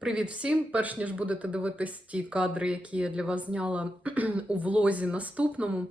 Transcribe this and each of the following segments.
Привіт всім! Перш ніж будете дивитись ті кадри, які я для вас зняла у влозі наступному,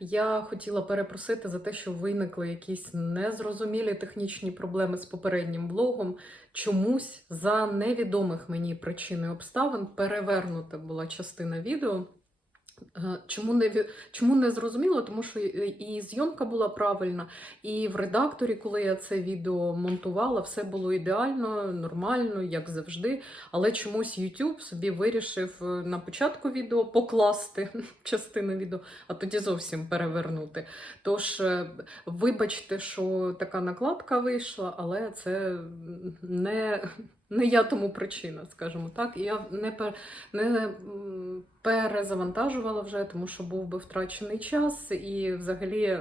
я хотіла перепросити за те, що виникли якісь незрозумілі технічні проблеми з попереднім влогом. Чомусь за невідомих мені причин обставин перевернута була частина відео. Е, Чому не, чому не зрозуміло? Тому що і і зйомка була правильна, і в редакторі, коли я це відео монтувала, все було ідеально, нормально, як завжди. Але чомусь YouTube собі вирішив е, на початку відео покласти частину відео, а тоді зовсім перевернути. Тож, е, вибачте, що така накладка вийшла, але це не, не я тому причина, скажімо так. І я не, пер, не перезавантажувала вже, тому що був би втрачений час, і взагалі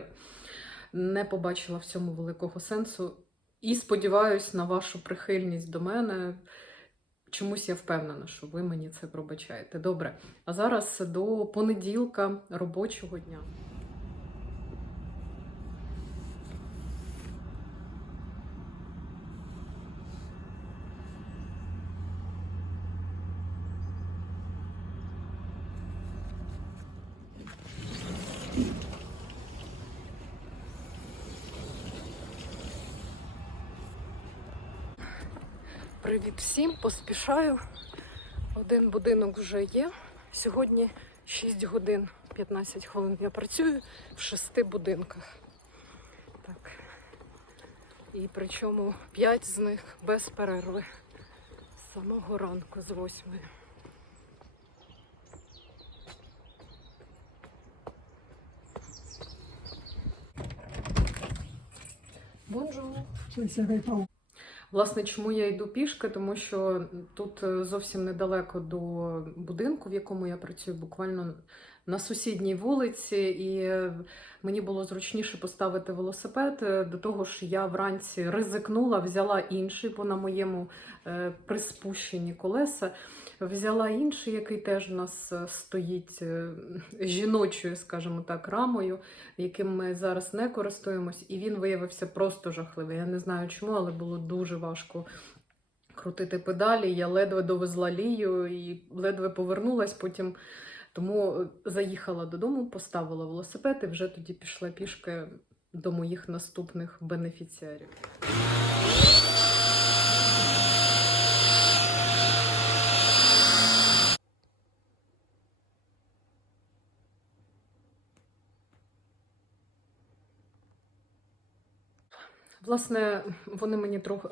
не побачила в цьому великого сенсу. І сподіваюсь на вашу прихильність до мене. Чомусь я впевнена, що ви мені це пробачаєте. Добре. А зараз до понеділка робочого дня. Привіт всім, поспішаю. Один будинок вже є. Сьогодні 6 годин 15 хвилин я працюю в шести будинках. Так. І причому 5 з них без перерви. З самого ранку, з 8. Бонжур! Власне, чому я йду пішки? Тому що тут е, зовсім недалеко до будинку, в якому я працюю, буквально на сусідній вулиці, і е, мені було зручніше поставити велосипед. Е, До того ж, я вранці ризикнула, взяла інший, бо на моєму приспущені колеса. Взяла інший, який теж у нас е, стоїть е, жіночою, скажімо так, рамою, яким ми зараз не користуємось, і він виявився просто жахливий. Я не знаю чому, але було дуже важко крутити педалі. Я ледве довезла лію і ледве повернулась потім. Тому е, заїхала додому, поставила велосипед і вже тоді пішла пішки до моїх наступних бенефіціарів. Власне, вони мені трохи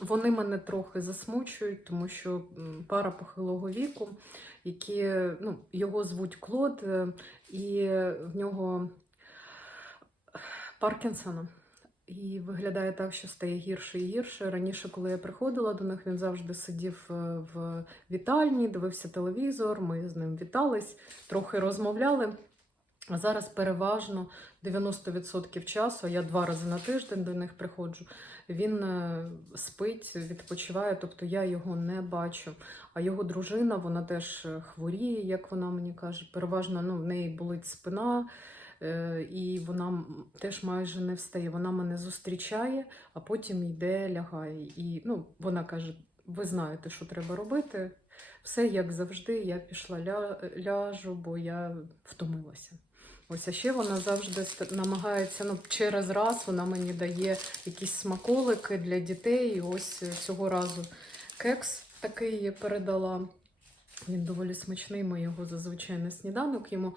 вони, мене трохи засмучують, тому що пара похилого віку, які ну, його звуть Клод, е, і в нього Паркінсона. І виглядає так, що стає гірше і гірше. Раніше, коли я приходила до них, він завжди сидів е, в вітальні, дивився телевізор, ми з ним вітались, трохи розмовляли. А зараз переважно 90% часу, я два рази на тиждень до них приходжу, він е, спить, відпочиває, тобто я його не бачу. А його дружина, вона теж е, хворіє, як вона мені каже. Переважно ну, в неї болить спина, е, і вона теж майже не встає. Вона мене зустрічає, а потім йде, лягає. І ну, вона каже: ви знаєте, що треба робити. Все як завжди, я пішла ля, ляжу, бо я втомилася. Ось, а ще вона завжди намагається, ну, через раз вона мені дає якісь смаколики для дітей. І ось е, цього разу кекс такий я передала. Він доволі смачний, ми його зазвичай на сніданок йому.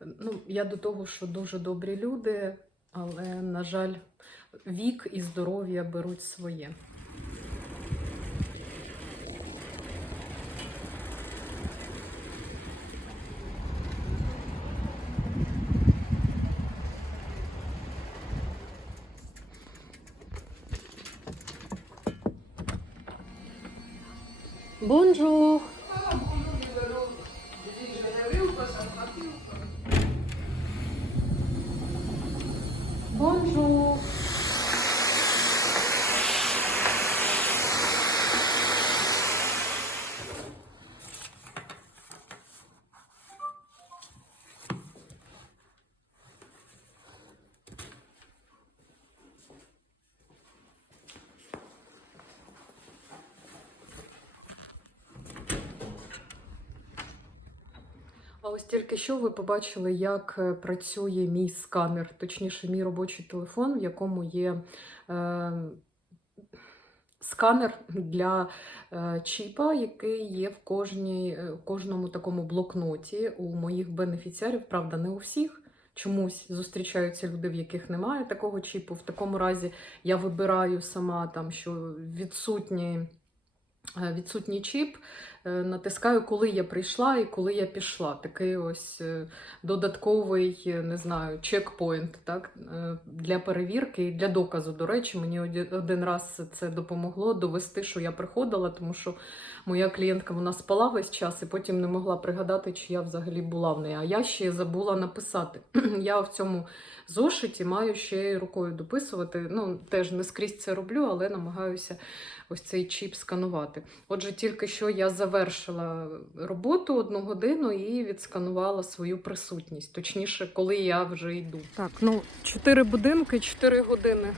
Ну, я до того, що дуже добрі люди, але, на жаль, вік і здоров'я беруть своє. Бонжур! Бонжур! Ось тільки що ви побачили, як е, працює мій сканер, точніше, мій робочий телефон, в якому є е, сканер для е, чіпа, який є в кожній, е, в кожному такому блокноті у моїх бенефіціарів, правда, не у всіх. Чомусь зустрічаються люди, в яких немає такого чіпу. В такому разі я вибираю сама там, що відсутній, е, відсутній чіп, натискаю, коли я прийшла і коли я пішла. Такий ось е, додатковий, е, не знаю, чекпоінт так, е, для перевірки і для доказу. До речі, мені один раз це допомогло довести, що я приходила, тому що моя клієнтка вона спала весь час і потім не могла пригадати, чи я взагалі була в неї. А я ще забула написати. я в цьому зошиті маю ще й рукою дописувати. Ну, теж не скрізь це роблю, але намагаюся ось цей чіп сканувати. Отже, тільки що я завершила роботу одну годину і відсканувала свою присутність. Точніше, коли я вже йду. Так, ну чотири будинки, чотири години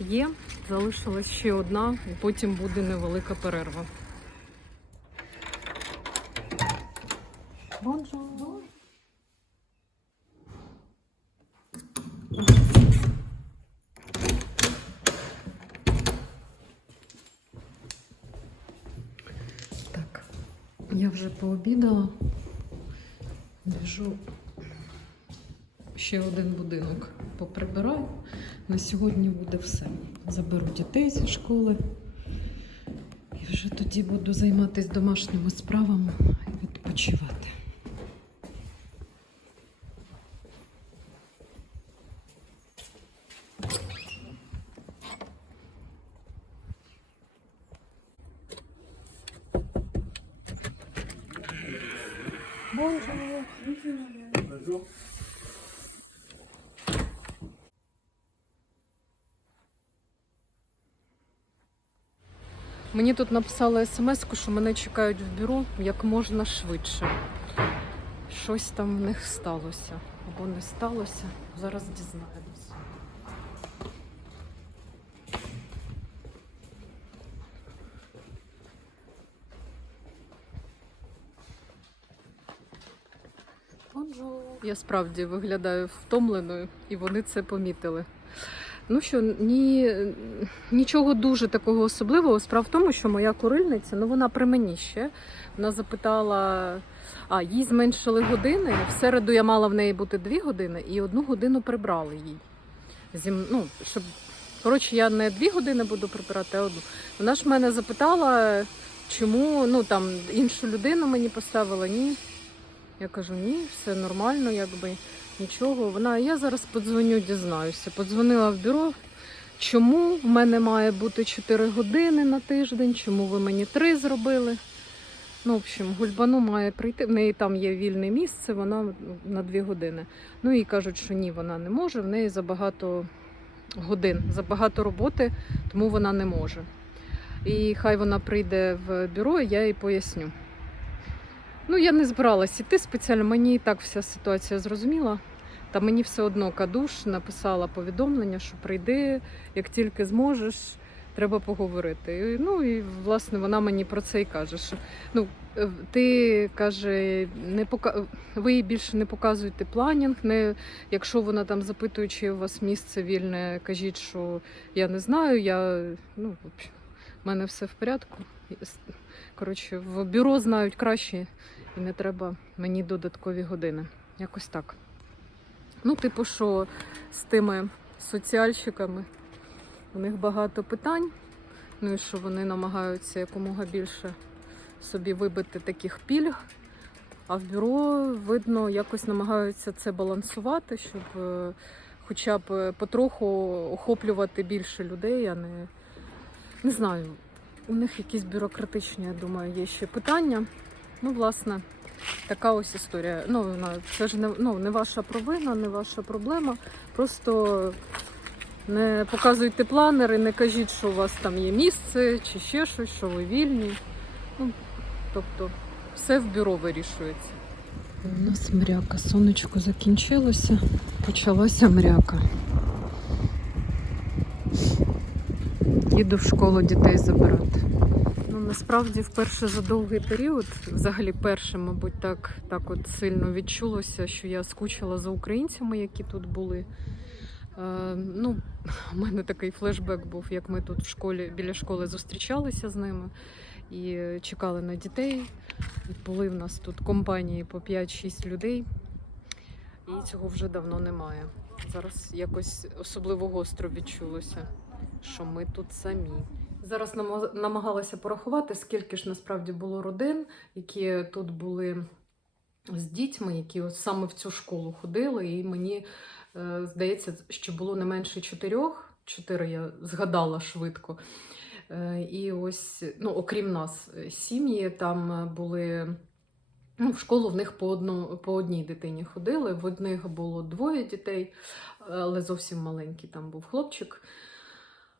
є. Залишилась ще одна, і потім буде невелика перерва. Бонжур. Так, я вже пообідала. Біжу ще один будинок поприбираю. На сьогодні буде все. Заберу дітей зі школи. І вже тоді буду займатися домашніми справами і відпочивати. Мені тут написали смс, що мене чекають в бюро як можна швидше. Щось там в них сталося або не сталося. Зараз дізнаємося. Бонжур. Я справді виглядаю втомленою, і вони це помітили. Ну що, ні, нічого дуже такого особливого. Справа в тому, що моя курильниця, ну вона при мені ще. Вона запитала, а їй зменшили години. В середу я мала в неї бути дві години, і одну годину прибрали їй. Зі, ну, щоб, коротше, я не дві години буду прибирати, а одну. Вона ж мене запитала, чому ну, там, іншу людину мені поставила. Ні. Я кажу, ні, все нормально, якби нічого. Вона, я зараз подзвоню, дізнаюся. Подзвонила в бюро. Чому в мене має бути 4 години на тиждень, чому ви мені 3 зробили? Ну, в общем, Гульбану має прийти. В неї там є вільне місце, вона на 2 години. Ну і кажуть, що ні, вона не може, в неї забагато годин, забагато роботи, тому вона не може. І хай вона прийде в бюро, я їй поясню. Ну, я не збиралась іти спеціально, мені і так вся ситуація зрозуміла. Та мені все одно кадуш написала повідомлення, що прийди, як тільки зможеш, треба поговорити. Ну і власне вона мені про це і каже. Що, ну, е, ти каже, не пока... ви їй більше не показуєте планінг. Не... Якщо вона там запитує, чи у вас місце вільне, кажіть, що я не знаю, я ну, в мене все в порядку. Коротше, в бюро знають краще і не треба мені додаткові години. Якось так. Ну, типу, що з тими соціальщиками у них багато питань. Ну і що вони намагаються якомога більше собі вибити таких пільг. А в бюро, видно, якось намагаються це балансувати, щоб е, хоча б потроху охоплювати більше людей, а не, не знаю. У них якісь бюрократичні, я думаю, є ще питання. Ну, власне, така ось історія. Ну, це ж не, ну, не ваша провина, не ваша проблема. Просто не показуйте планери, не кажіть, що у вас там є місце чи ще щось, що ви вільні. Ну, тобто, все в бюро вирішується. У нас мряка. Сонечко закінчилося, почалася мряка. Їду в школу дітей забирати. Ну, Насправді, вперше за довгий період, взагалі перше, мабуть, так, так от сильно відчулося, що я скучила за українцями, які тут були. Е, ну, у мене такий флешбек був, як ми тут в школі біля школи зустрічалися з ними і чекали на дітей. Були в нас тут компанії по 5-6 людей, і цього вже давно немає. Зараз якось особливо гостро відчулося, що ми тут самі. Зараз намагалася порахувати, скільки ж насправді було родин, які тут були з дітьми, які от саме в цю школу ходили. І мені е, здається, що було не менше чотирьох. Чотири я згадала швидко. Е, і ось, ну, окрім нас, е, сім'ї там були. Ну, в школу в них по, одну, по одній дитині ходили. В одних було двоє дітей, але зовсім маленький там був хлопчик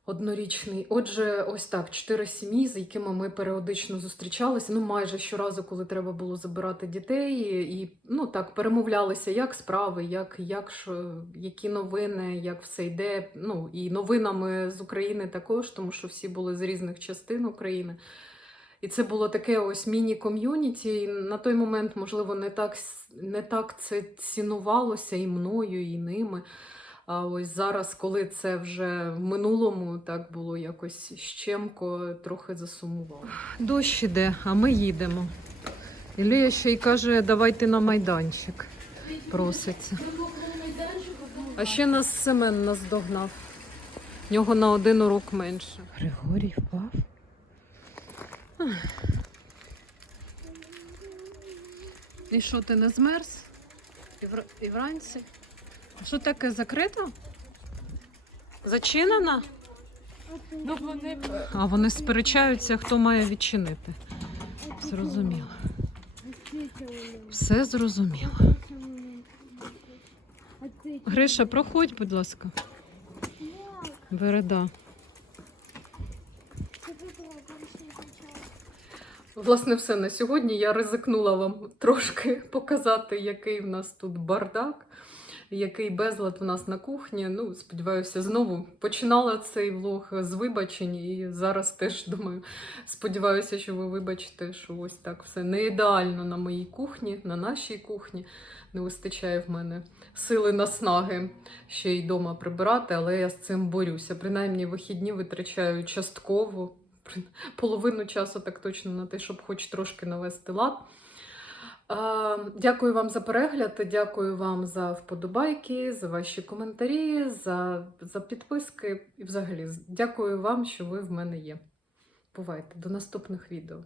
однорічний. Отже, ось так, чотири сім'ї, з якими ми періодично зустрічалися. Ну, майже щоразу, коли треба було забирати дітей, і ну так перемовлялися, як справи, як, як що, які новини, як все йде. Ну і новинами з України також, тому що всі були з різних частин України. І це було таке ось міні-ком'юніті. На той момент, можливо, не так, не так це цінувалося і мною, і ними. А ось зараз, коли це вже в минулому, так було якось щемко, трохи засумувало. Дощ іде, а ми їдемо. Ілія ще й каже, давайте на майданчик. Проситься. А ще нас Семен наздогнав. В нього на один урок менше. Григорій впав. І що, ти не змерз? І, вр... і вранці? Що таке закрито? Зачинено? Ну вони А вони сперечаються, хто має відчинити. Зрозуміло. Все зрозуміло. Гриша, проходь, будь ласка. Вереда. Власне, все на сьогодні. Я ризикнула вам трошки показати, який в нас тут бардак, який безлад в нас на кухні. Ну, сподіваюся, знову починала цей влог з вибачень, і зараз теж думаю, сподіваюся, що ви вибачите, що ось так все не ідеально на моїй кухні, на нашій кухні. Не вистачає в мене сили наснаги ще й вдома прибирати, але я з цим борюся. Принаймні, вихідні витрачаю частково половину часу так точно на те, щоб хоч трошки навести лад. Дякую вам за перегляд, дякую вам за вподобайки, за ваші коментарі, за, за підписки і взагалі дякую вам, що ви в мене є. Бувайте до наступних відео.